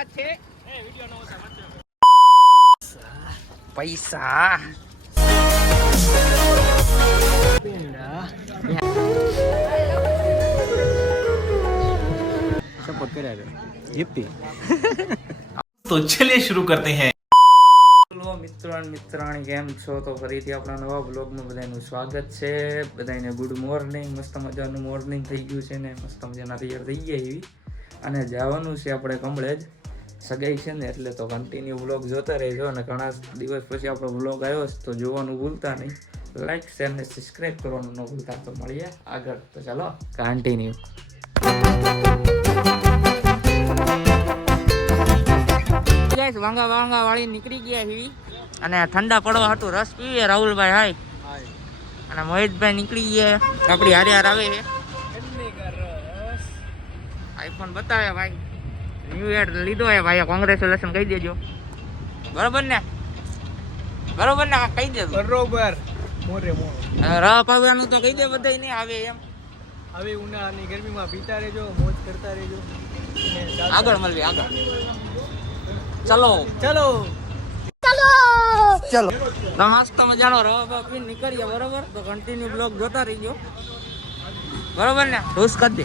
રહ્યા છે પૈસા સપોર્ટ કર્યા યપ્પી તો ચલિए शुरू करते हैं। હેલો મિત્રો અને મિત્રાણી, કેમ છો? તો ફરીથી આપણા નવા બ્લોગમાં બધાનું સ્વાગત છે. બધાને ગુડ મોર્નિંગ. મસ્ત મજાનું મોર્નિંગ થઈ ગયું છે ને મસ્ત મજાના તૈયાર થઈ ગયા એવી, અને જવાનું છે આપણે કમળે જ સગાઈ છે ને, એટલે તો કન્ટિન્યુ વ્લોગ જોતા રહેજો. અને ઘણા દિવસ પછી આપણો વ્લોગ આવ્યો છે તો જોવાનું ભૂલતા નહીં. લાઈક શેર ને સબસ્ક્રાઈબ કરવાનું ન ભૂલતા. તો મળીએ આગળ. તો ચાલો કન્ટિન્યુ. વાંગા વાંગા વાળી નીકળી ગયા હિવી, અને ઠંડા પડવા હતું રસ પીવે રાહુલભાઈ. હાય. અને મોહિતભાઈ નીકળી ગયા આપણી હારે હાર આવે છે. આઈફોન બતાવે ભાઈ, ન્યુ યર લીધો હે ભાઈ, કોંગ્રેચ્યુલેશન કહી દેજો. બરોબર ને? બરોબર ને? કહી દેજો. બરોબર. મોરે મોર રાહ પાવાનું તો કહી દે બધાય ને આવે એમ. હવે ઉનાળાની ગરમીમાં પીતા રહેજો, મોજ કરતા રહેજો. આગળ મળવી આગળ. ચલો ચલો ચલો તો મસ્ત મજાનો રવા પીને નીકળીએ. બરોબર? તો કન્ટિન્યુ બ્લોગ જોતા રહીજો. બરોબર ને? ઢોસ કરી દે.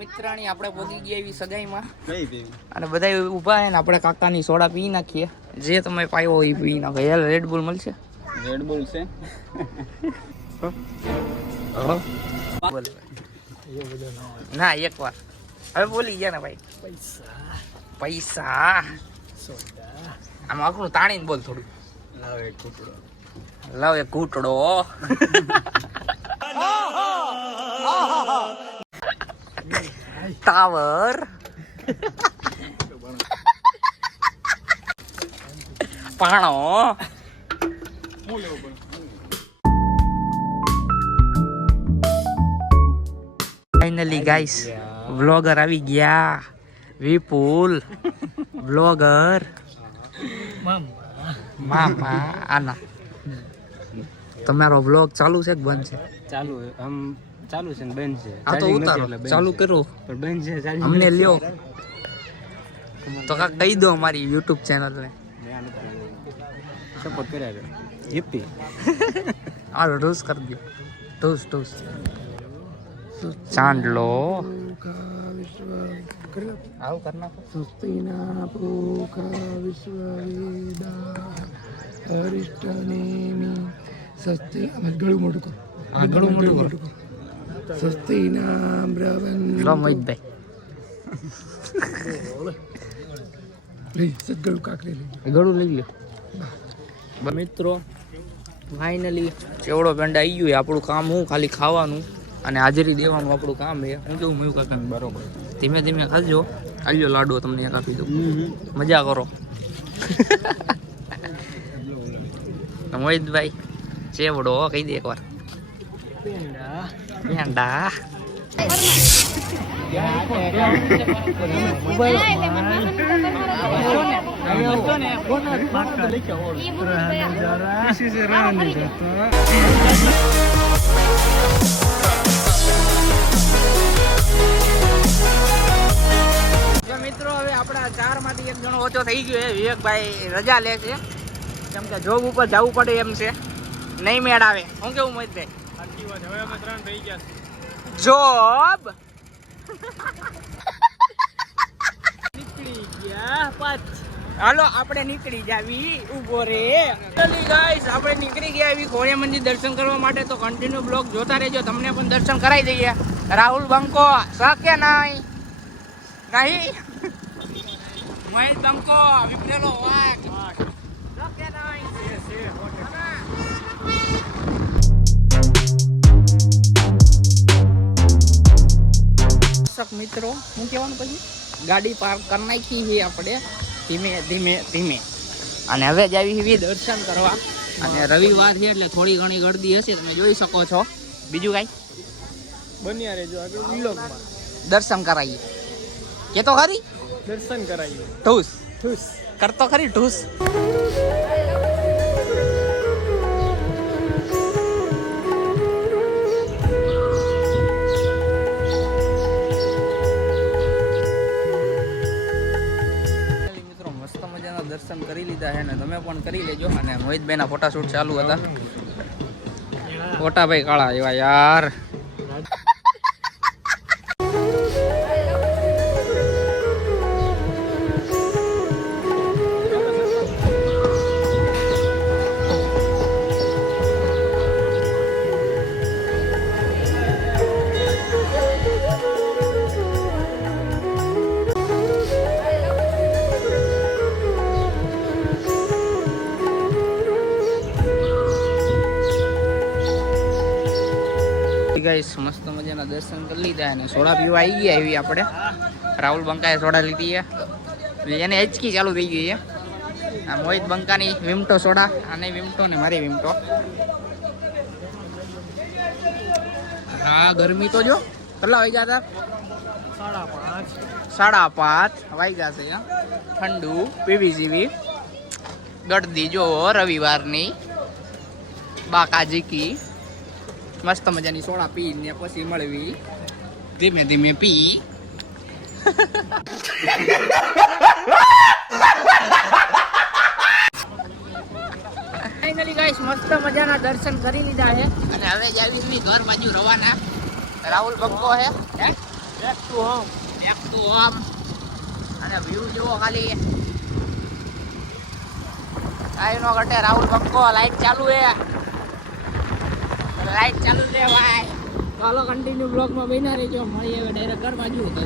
મિત્રાણી આપણે પહોંચી ગયા એવી સગાઈમાં, અને બધા ઊભા છે ને આપણે કાકાની સોડા પી નાખીએ. જે તમે પાયો હોય એ પી નાખો. યાર રેડબુલ મળશે? રેડબુલ છે. ના એક વાર હવે બોલી ગયા ને ભાઈ. પૈસા આમ આખું તાણીને બોલ થોડું. લાવ એક ઘૂંટડો. ટાવર. પાણો. ફાઇનલી ગાઈસ વ્લોગર આવી ગયા. વિપુલ વ્લોગર, મામા આના. તમારો વ્લોગ ચાલુ છે કે બંધ છે? ચાલુ આમ ચાલુ છે ને બંધ છે. આ તો ઉતારો ચાલુ કરો પણ બંધ છે. અમને લ્યો તો કાક કહી દો અમારી યુટ્યુબ ચેનલ ને. સપોર્ટ કર્યા યપ્પી હાલો ઢોસ કરી દો. ઢોસ ઢોસ. ચાંદલો આવું કર નાખો. સુસ્તીના પુખા વિશ્વવેદા હરિષ્ઠનેમિ સસ્તી. ગળું મોટું કરો. ગળું મોટું કરો. સસ્તીના બ્રવન. લો મોહિતભાઈ. લઈ સદગળું કાકરી લઈ. ગળું લઈ લો. મિત્રો ફાઇનલી ચેવડો પેંડા આવી ગયું. આપણું કામ હું ખાલી ખાવાનું અને હાજરી દેવાનું આપણું કામ છે. હું કેવું મયું કાકા? બરોબર. ધીમે ધીમે ખાજો. આલ્યો લાડવો તમને એક આપી દઉં. મજા કરો. મોહિતભાઈ ચેવડો કહી દે એકવાર. પેંડા. મિત્રો હવે આપણા 4 માંથી એક જણો ઓછો થઈ ગયો છે. વિવેકભાઈ રજા લે છે કેમ કે જોબ ઉપર જવું પડે એમ છે. નહીં મેળ આવે. શું કેવું મોહિતભાઈ? સાચી વાત. હવે અમે 3 થઈ ગયા. જોબ નીકળી ગયા પાંચ. હાલો આપણે નીકળી જાવી. ઉભો રે ગાઈસ, આપણે નીકળી ગયા એવી ખોડિયા મંદિર દર્શન કરવા માટે. તો કન્ટિન્યુ બ્લોગ જોતા રહેજો, તમને પણ દર્શન કરાવી દઈએ. રાહુલ બંકો શક્ય નહીં નહીં. મહેશ બંકો વિપરેલો વાઘ શક્ય નહીં. મિત્રો હું કહેવાનું પછી ગાડી પાર્ક કરી નાખી છે આપણે ધીમે ધીમે ધીમે, અને હવે જ આવી છે દર્શન કરવા. અને રવિવાર છે એટલે થોડી ઘણી ગળદી હશે, તમે જોઈ શકો છો. બીજું કાંઈ બન્યા રહેજો આગળ વ્લોગમાં. દર્શન કરાવીએ કે તો ખરી. દર્શન કરાવીએ. ઠૂસ ઠૂસ કરતો ખરી ઠૂસ. લીધા છે ને તમે પણ કરી લેજો. અને મોહિતભાઈના ફોટાશૂટ ચાલુ હતા. ફોટા ભાઈ કાળા એવા યાર. ગાઈસ મસ્ત મજાના દર્શન કરી લીધા અને સોડા પીવા આવી ગયા એવી આપણે. રાહુલ બંકાએ સોડા લીધી છે. એને હિચકી ચાલુ થઈ ગઈ છે. આ મોહિત બંકાની વિમટો સોડા અને વિમટો ને મારી વિમટો. હા ગરમી તો જો કેટલા વાગ્યા હતા? 5:30 વાગ્યા છે. ઠંડુ પીવી જેવી ગળદી જો રવિવારની બાકાજીકી મસ્ત મજાની સોડા પી ને પછી મળવી. ધીમે ધીમે પી. ફાઇનલી ગાઈસ મસ્ત મજાના દર્શન કરી લીધા છે અને હવે જાવી ઘર બાજુ રવાના. રાહુલ બંકો હે બેક ટુ હોમ. અને વ્યૂ જુઓ ખાલી કાઈ નો ઘટે. રાહુલ બંકો લાઈટ ચાલુ હે. લાઈટ ચાલુ છે ભાઈ. ચાલો કન્ટિન્યુ બ્લોગમાં બન્યા રહેજો. મળીએ હવે ડાયરેક્ટ ઘર બાજુ. તો